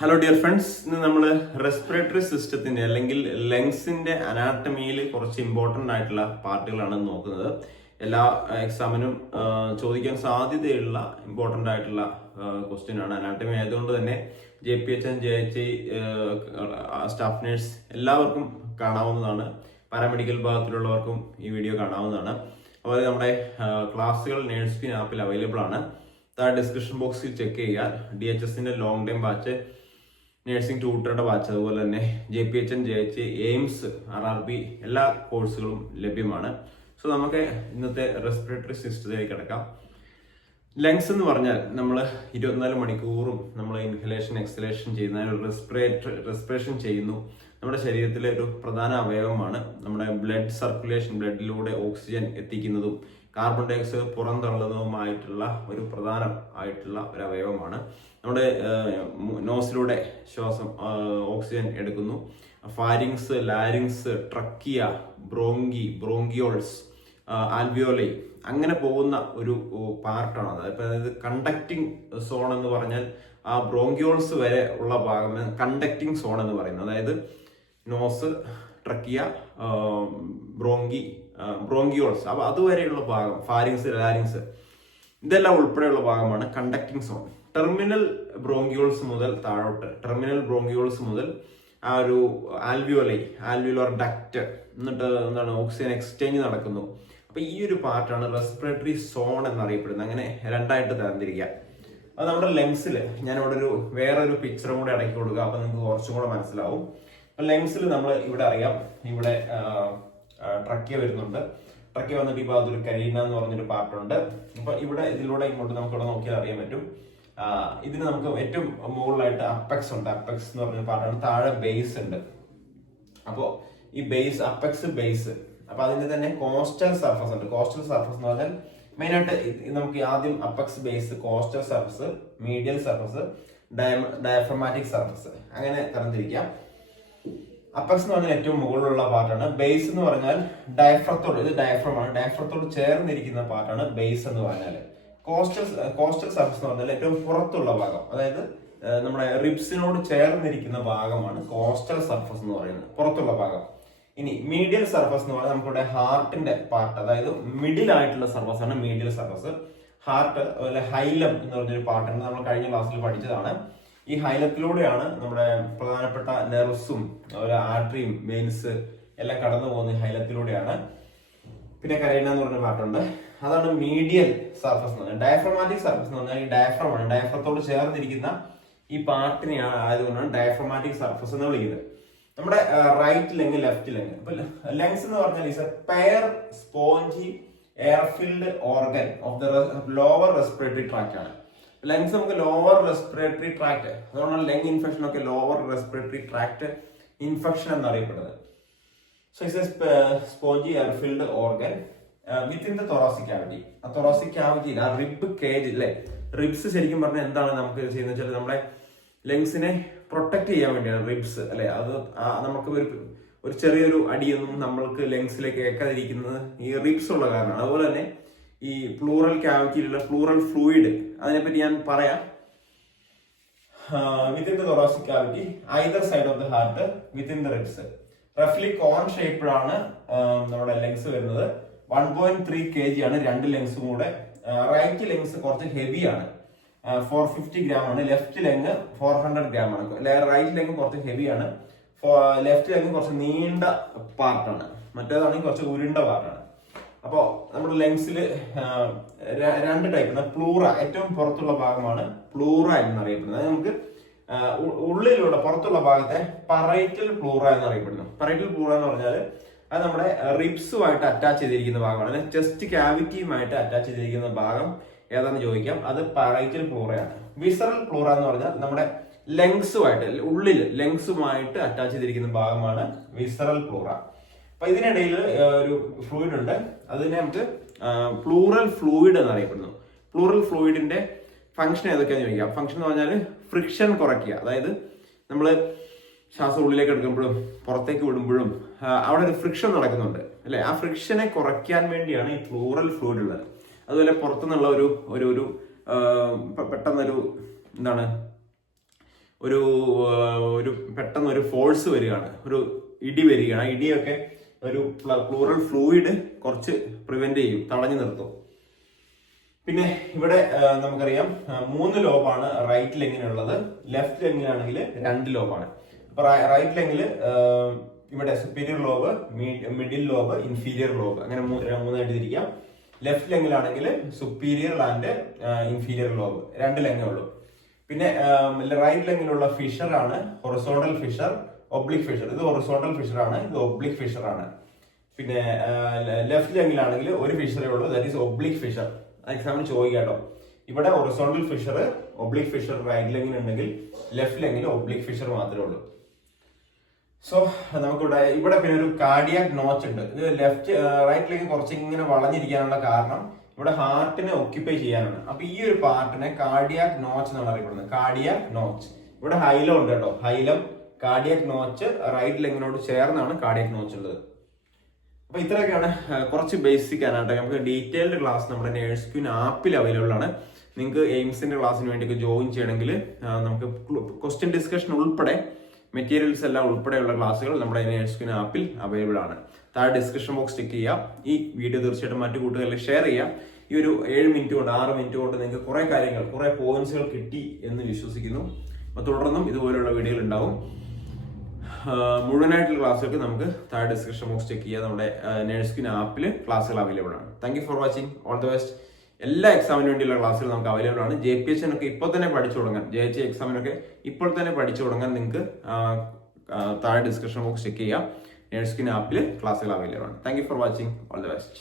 Hello dear friends ഇന്ന് നമ്മൾ respiratory സിസ്റ്റത്തിന്റെ അല്ലെങ്കിൽ ലങ്സിന്റെ അനാട്ടമിയിൽ കുറച്ച് ഇമ്പോർട്ടന്റ് ആയിട്ടുള്ള പാർട്ടുകളാണ് നോക്കുന്നത്. എല്ലാ എക്സാമിനും ചോദിക്കാൻ സാധ്യതയുള്ള ഇമ്പോർട്ടന്റ് ആയിട്ടുള്ള ക്വസ്റ്റ്യൻ ആണ്. അനാട്ടമി ആയതുകൊണ്ട് തന്നെ J P H N J H staff nurse എല്ലാവർക്കും കാണാവുന്നതാണ്. പാരാമെഡിക്കൽ ഭാഗത്തിലുള്ളവർക്കും ഈ വീഡിയോ കാണാവുന്നതാണ്. അതുപോലെ നമ്മുടെ ക്ലാസ്സുകൾ നേഴ്സ് ആപ്പിൽ അവൈലബിൾ ആണ്. താഴെ ഡിസ്ക്രിപ്ഷൻ ബോക്സിൽ ചെക്ക് ചെയ്യുക. ഡി എച്ച് എസിന്റെ ലോങ് ടൈം ബാച്ച് നഴ്സിംഗ് ട്യൂട്ടറുടെ ബാച്ച് അതുപോലെ തന്നെ J P H N J H AIIMS R R B എല്ലാ കോഴ്സുകളും ലഭ്യമാണ്. സോ നമുക്ക് ഇന്നത്തെ റെസ്പിറേറ്ററി സിസ്റ്റത്തിലേക്ക് കിടക്കാം. ലങ്സ് എന്ന് പറഞ്ഞാൽ നമ്മൾ ഇരുപത്തിനാല് മണിക്കൂറും നമ്മൾ ഇൻഹലേഷൻ എക്സലേഷൻ ചെയ്യുന്ന റെസ്പിറേറ്റർ റെസ്പിറേഷൻ ചെയ്യുന്നു. നമ്മുടെ ശരീരത്തിലെ ഒരു പ്രധാന അവയവമാണ്. നമ്മുടെ ബ്ലഡ് സർക്കുലേഷൻ ബ്ലഡിലൂടെ ഓക്സിജൻ എത്തിക്കുന്നതും കാർബൺ ഡൈ ഓക്സൈഡ് പുറന്തള്ളുന്നതുമായിട്ടുള്ള ഒരു പ്രധാന ആയിട്ടുള്ള ഒരു അവയവമാണ്. നമ്മുടെ നോസിലൂടെ ശ്വാസം ഓക്സിജൻ എടുക്കുന്നു. Pharynx larynx trachea bronchi bronchioles alveoli അങ്ങനെ പോകുന്ന ഒരു പാർട്ടാണ്. അത് അതായത് കണ്ടക്ടിങ് സോൺ എന്ന് പറഞ്ഞാൽ ആ ബ്രോങ്കിയോൾസ് വരെ ഉള്ള ഭാഗം കണ്ടക്ടിങ് സോൺ എന്ന് പറയുന്നത്. അതായത് നോസ് ട്രക്കിയ ബ്രോങ്കി ബ്രോങ്കിയോൾസ് അപ്പോൾ അതുവരെയുള്ള ഭാഗം ഫാരിങ്സ് ലാരിങ്സ് ഇതെല്ലാം ഉൾപ്പെടെയുള്ള ഭാഗമാണ് കണ്ടക്ടിങ് സോൺ ടെർമിനൽ ബ്രോങ്കിയോൾസ് മുതൽ താഴോട്ട് ടെർമിനൽ ബ്രോങ്കിയോൾസ് മുതൽ ആ ഒരു ആൽവിയോലൈ ആൽവിയോളർ ഡക്റ്റ് എന്നിട്ട് എന്താണ് ഓക്സിജൻ എക്സ്ചേഞ്ച് നടക്കുന്നു. അപ്പോൾ ഈ ഒരു പാർട്ടാണ് റെസ്പിറേറ്ററി സോൺ എന്നറിയപ്പെടുന്നത്. അങ്ങനെ രണ്ടായിട്ട് തരംതിരിക്കുക അത് നമ്മുടെ ലെങ്സിൽ ഞാനിവിടെ ഒരു വേറൊരു പിക്ചറും കൂടി അടക്കി കൊടുക്കുക അപ്പോൾ നിങ്ങൾക്ക് കുറച്ചും കൂടെ മനസ്സിലാവും. ലെങ്സിൽ നമ്മൾ ഇവിടെ അറിയാം. ഇവിടെ ട്രക്കിയ വരുന്നുണ്ട്. ട്രക്കിയ വന്നിട്ട് ഇപ്പോൾ അതൊരു കരീന എന്ന് പറഞ്ഞൊരു പാർട്ടുണ്ട്. അപ്പൊ ഇവിടെ ഇതിലൂടെ ഇങ്ങോട്ട് നമുക്ക് ഇവിടെ നോക്കിയാൽ അറിയാൻ പറ്റും. ഇതിന് നമുക്ക് ഏറ്റവും മുകളിലായിട്ട് അപ്പെക്സ് ഉണ്ട്. അപ്പെക്സ് എന്ന് പറഞ്ഞൊരു പാർട്ടാണ്. താഴെ ബേസ് ഉണ്ട്. അപ്പോൾ ഈ ബേസ് അപ്പെക്സ് ബേസ്. അപ്പോൾ അതിന്റെ തന്നെ കോസ്റ്റൽ സർഫസ് ഉണ്ട്. കോസ്റ്റൽ സർഫസ് എന്ന് പറഞ്ഞാൽ മെയിൻ ആയിട്ട് നമുക്ക് ആദ്യം apex base costal surface medial surface diaphragmatic surface. അങ്ങനെ തരംതിരിക്കാം. അപ്പെക്സ് എന്ന് പറഞ്ഞാൽ ഏറ്റവും മുകളിലുള്ള പാർട്ടാണ് ബേസ് എന്ന് പറഞ്ഞാൽ ഡയഫ്രത്തോട് ഇത് ഡയഫ്രമാണ് ഡയഫ്രത്തോട് ചേർന്നിരിക്കുന്ന പാർട്ടാണ് ബേസ് എന്ന് പറഞ്ഞാൽ. കോസ്റ്റൽ കോസ്റ്റൽ സർഫസ് എന്ന് പറഞ്ഞാൽ ഏറ്റവും പുറത്തുള്ള ഭാഗം. അതായത് നമ്മുടെ റിബ്സിനോട് ചേർന്നിരിക്കുന്ന ഭാഗമാണ് കോസ്റ്റൽ സർഫസ് എന്ന് പറയുന്നത്. പുറത്തുള്ള ഭാഗം. ഇനി മീഡിയൽ സർഫസ് എന്ന് പറഞ്ഞാൽ നമുക്കിവിടെ ഹാർട്ടിന്റെ പാർട്ട് അതായത് മിഡിൽ ആയിട്ടുള്ള സർഫസ് ആണ് മീഡിയൽ സർഫസ് ഹാർട്ട് അതുപോലെ ഹൈലം എന്ന് പറഞ്ഞൊരു പാർട്ടുണ്ട് നമ്മൾ കഴിഞ്ഞ ക്ലാസ്സിൽ പഠിച്ചതാണ്. ഈ ഹൈലത്തിലൂടെയാണ് നമ്മുടെ പ്രധാനപ്പെട്ട നെർവ്സും അതുപോലെ ആർട്ടറിയും വെയിൻസ് എല്ലാം കടന്നു പോകുന്ന ഹൈലത്തിലൂടെയാണ്. പിന്നെ കരൈന എന്ന് പറഞ്ഞ പാട്ടുണ്ട് അതാണ് മീഡിയൽ സർഫസ് എന്ന് പറഞ്ഞാൽ ഡയഫ്രമാറ്റിക് സർഫസ് എന്ന് പറഞ്ഞാൽ ഈ ഡയഫ്രം ആണ്. ഡയഫ്രത്തോട് ചേർന്നിരിക്കുന്ന ഈ പാർട്ടിനെയാണ് ആയതുകൊണ്ടാണ് ഡയഫ്രമാറ്റിക് സർഫസ് എന്ന് വിളിക്കുന്നത്. നമ്മുടെ right lung left lung lungs എന്ന് പറഞ്ഞാൽ is a pair spongy air filled organ of the lower respiratory tract ആണ്. ലങ്സ് നമുക്ക് ലോവർ റെസ്പിറേറ്ററി ട്രാക്ട് അതുകൊണ്ടാണ് ലങ് ഇൻഫെക്ഷൻ ഒക്കെ ലോവർ റെസ്പിറേറ്ററി ട്രാക്ട് ഇൻഫെക്ഷൻ എന്നറിയപ്പെടുന്നത്. So it's a spongy spongy filled organ uh, the the thoracic ആ thoracic ക്യാവിറ്റിയിൽ ആ rib cage അല്ലേ? Ribs ശരിക്കും പറഞ്ഞാൽ എന്താണ് നമുക്ക് ചെയ്യുന്നത് വെച്ചാൽ നമ്മുടെ ലങ്സിനെ പ്രൊട്ടക്ട് ചെയ്യാൻ വേണ്ടിയാണ് റിബ്സ് അല്ലെ? അത് നമുക്ക് ഒരു ഒരു ചെറിയൊരു അടിയൊന്നും നമ്മൾക്ക് ലങ്സിലേക്ക് കേൾക്കാതിരിക്കുന്നത് ഈ റിബ്സ് ഉള്ള കാരണമാണ്. അതുപോലെ തന്നെ ഈ പ്ലൂറൽ ക്യാവിറ്റിയിലുള്ള പ്ലൂറൽ ഫ്ലൂയിഡ്. അതിനെപ്പറ്റി ഞാൻ പറയാം. Within the thoracic cavity either side of the heart within the ribs റഫ്ലി cone ഷേപ്പിലാണ് നമ്മുടെ ലെങ്സ് വരുന്നത്. One point three K G ആണ് രണ്ട് ലെങ്സും കൂടെ. റൈറ്റ് ലെങ്സ് കുറച്ച് ഹെവിയാണ് ഫോർ ഫിഫ്റ്റി ഗ്രാം ആണ്. Left lung four hundred gram ആണ്. റൈറ്റ് ലെങ് കുറച്ച് ഹെവിയാണ് ലെഫ്റ്റ് ലെങ് കുറച്ച് നീണ്ട പാർട്ടാണ് മറ്റേതാണെങ്കിൽ കുറച്ച് ഉരുണ്ട പാർട്ടാണ് അപ്പോ നമ്മുടെ ലെങ്സിൽ രണ്ട് ടൈപ്പ് പ്ലൂറ ഏറ്റവും പുറത്തുള്ള ഭാഗമാണ് പ്ലൂറ എന്നറിയപ്പെടുന്നത്. നമുക്ക് ഉള്ളിലൂടെ പുറത്തുള്ള ഭാഗത്തെ പറൈറ്റൽ പ്ലൂറ എന്നറിയപ്പെടുന്നു. പറൈറ്റൽ പ്ലൂറ എന്ന് പറഞ്ഞാൽ അത് നമ്മുടെ റിബ്സുമായിട്ട് അറ്റാച്ച് ചെയ്തിരിക്കുന്ന ഭാഗമാണ്. അല്ലെങ്കിൽ ചെസ്റ്റ് ക്യാവിറ്റിയുമായിട്ട് അറ്റാച്ച് ചെയ്തിരിക്കുന്ന ഭാഗം ഏതാണെന്ന് ചോദിക്കാം. അത് പറൈറ്റൽ പ്ലൂറയാണ് വിസറൽ പ്ലൂറ എന്ന് പറഞ്ഞാൽ നമ്മുടെ ലെങ്സുമായിട്ട് ഉള്ളിൽ ലെങ്സുമായിട്ട് അറ്റാച്ച് ചെയ്തിരിക്കുന്ന ഭാഗമാണ് വിസറൽ പ്ലൂറ അപ്പൊ ഇതിനിടയിൽ ഒരു ഫ്ലൂയിഡ് ഉണ്ട്. അതിനെ നമുക്ക് പ്ലൂറൽ ഫ്ലൂയിഡ് എന്ന് അറിയപ്പെടുന്നു പ്ലൂറൽ ഫ്ലൂയിഡിന്റെ ഫംഗ്ഷൻ ഏതൊക്കെയാന്ന് ചോദിക്കാം. ഫംഗ്ഷൻ എന്ന് പറഞ്ഞാൽ ഫ്രിക്ഷൻ കുറയ്ക്കുക. അതായത് നമ്മൾ ശ്വാസം ഉള്ളിലേക്ക് എടുക്കുമ്പോഴും പുറത്തേക്ക് വിടുമ്പോഴും അവിടെ ഒരു ഫ്രിക്ഷൻ നടക്കുന്നുണ്ട്. അല്ലെ? ആ ഫ്രിക്ഷനെ കുറയ്ക്കാൻ വേണ്ടിയാണ് ഈ പ്ലൂറൽ ഫ്ലൂയിഡ് ഉള്ളത്. അതുപോലെ പുറത്തുനിന്നുള്ള ഒരു ഒരു ഒരു പെട്ടെന്നൊരു എന്താണ്? ഒരു ഒരു പെട്ടെന്ന് ഒരു ഫോഴ്സ് വരികയാണ്. ഒരു ഇടി വരികയാണ്. ഇടിയൊക്കെ ഒരു പ്ലൂറൽ ഫ്ലൂയിഡ് കുറച്ച് പ്രിവെന്റ് ചെയ്യും തടഞ്ഞു നിർത്തും. പിന്നെ ഇവിടെ നമുക്കറിയാം മൂന്ന് ലോബാണ് റൈറ്റ് ലെങ്ങിനുള്ളത് ലെഫ്റ്റ് ലെങ്ങിലാണെങ്കിൽ രണ്ട് ലോബാണ് അപ്പൊ റൈറ്റ് ലെങ്ങിൽ ഇവിടെ superior lobe middle lobe inferior lobe അങ്ങനെ മൂന്നായിട്ട് തിരിക്കാം ലെഫ്റ്റ് ലെങ്ങിലാണെങ്കിൽ സുപ്പീരിയർ ആൻഡ് ഇൻഫീരിയർ ലോബ് രണ്ട് ലെങ്ങേ ഉള്ളൂ. പിന്നെ റൈറ്റ് ലെങ്ങിലുള്ള ഫിഷർ ആണ് ഹൊറിസോണ്ടൽ ഫിഷർ ഒബ്ലിക് ഫിഷർ ഇത് ഹൊറിസോണ്ടൽ ഫിഷർ ആണ് ഇത് ഒബ്ലിക് ഫിഷർ ആണ്. പിന്നെ ലെഫ്റ്റ് ലെങ്ങിലാണെങ്കിൽ ഒരു ഫിഷറേ ഉള്ളൂ. ദാറ്റ് ഈസ് ഒബ്ലിക് ഫിഷർ എക്സാമിന് ചോദിക്കാം കേട്ടോ. ഇവിടെ horizontal fissure oblique fissure right ലെങ്ങിൽ ഉണ്ടെങ്കിൽ ലെഫ്റ്റ് ലെങ്ങിൽ ഒബ്ലിക് ഫിഷർ മാത്രമേ ഉള്ളൂ. സോ നമുക്കിവിടെ ഇവിടെ പിന്നെ ഒരു കാർഡിയാക് നോച്ച് ഉണ്ട്. ഇത് ലെഫ്റ്റ് റൈറ്റ് ലെഗ് കുറച്ച് ഇങ്ങനെ വളഞ്ഞിരിക്കാനുള്ള കാരണം ഇവിടെ ഹാർട്ടിനെ ഒക്യുപ്പൈ ചെയ്യാനാണ്. അപ്പൊ ഈ ഒരു പാർട്ടിനെ കാർഡിയാക് നോച്ച് എന്നാണ് അറിയപ്പെടുന്നത്. കാർഡിയാക് നോച്ച് ഇവിടെ ഹൈലം ഉണ്ട് കേട്ടോ. ഹൈലം കാർഡിയാക് നോച്ച് റൈറ്റ് ലെങ്ങിനോട് ചേർന്നാണ് കാർഡിയക് നോച്ച് ഉള്ളത്. അപ്പൊ ഇത്രയൊക്കെയാണ് കുറച്ച് ബേസിക് ആണ് നമുക്ക് ഡീറ്റെയിൽഡ് ക്ലാസ് നമ്മുടെ നേഴ്സ് ക്യൂൻ ആപ്പിൽ അവൈലബിൾ ആണ്. നിങ്ങൾക്ക് എയിംസിന്റെ ക്ലാസ്സിന് വേണ്ടിയൊക്കെ ജോയിൻ ചെയ്യണമെങ്കിൽ നമുക്ക് ക്വസ്റ്റ്യൻ ഡിസ്കഷൻ ഉൾപ്പെടെ മെറ്റീരിയൽസ് എല്ലാം ഉൾപ്പെടെയുള്ള ക്ലാസ്സുകൾ നമ്മുടെ നേഴ്സ് ക്യൂൻ ആപ്പിൽ അവൈലബിൾ ആണ്. താഴെ ഡിസ്ക്രിപ്ഷൻ ബോക്സ് ടിക്ക് ചെയ്യാം ഈ വീഡിയോ തീർച്ചയായിട്ടും മറ്റു കൂട്ടുകാരിൽ ഷെയർ ചെയ്യാം ഈ ഒരു ഏഴ് മിനിറ്റ് കൊണ്ട് ആറ് മിനിറ്റ് കൊണ്ട് നിങ്ങൾക്ക് കുറേ കാര്യങ്ങൾ കുറേ പോയിന്റ്സുകൾ കിട്ടി എന്ന് വിശ്വസിക്കുന്നു. അപ്പൊ തുടർന്നും ഇതുപോലെയുള്ള വീഡിയോകൾ ഉണ്ടാവും. മുഴുവനായിട്ടുള്ള ക്ലാസ്സുകൾക്ക് നമുക്ക് താഴെ ഡിസ്ക്രിപ്ഷൻ ബോക്സ് ചെക്ക് ചെയ്യാം. നമ്മുടെ നേഴ്സ്കിൻ ആപ്പിൽ ക്ലാസ്സുകൾ അവൈലബിൾ ആണ്. Thank you for watching all the best എല്ലാ എക്സാമിന് വേണ്ടിയുള്ള ക്ലാസ്സുകൾ നമുക്ക് അവൈലബിൾ ആണ്. ജെ പി ഒക്കെ ഇപ്പോൾ തന്നെ പഠിച്ചു തുടങ്ങാൻ ജെ എച്ച് എക്സാമിനൊക്കെ ഇപ്പോൾ തന്നെ പഠിച്ചു തുടങ്ങാൻ നിങ്ങൾക്ക് താഴെ ഡിസ്ക്രിപ്ഷൻ ബോക്സ് ചെക്ക് ചെയ്യാം. നേഴ്സ്കിൻ ആപ്പിൽ ക്ലാസ്സുകൾ അവൈലബിൾ ആണ്. Thank you for watching all the best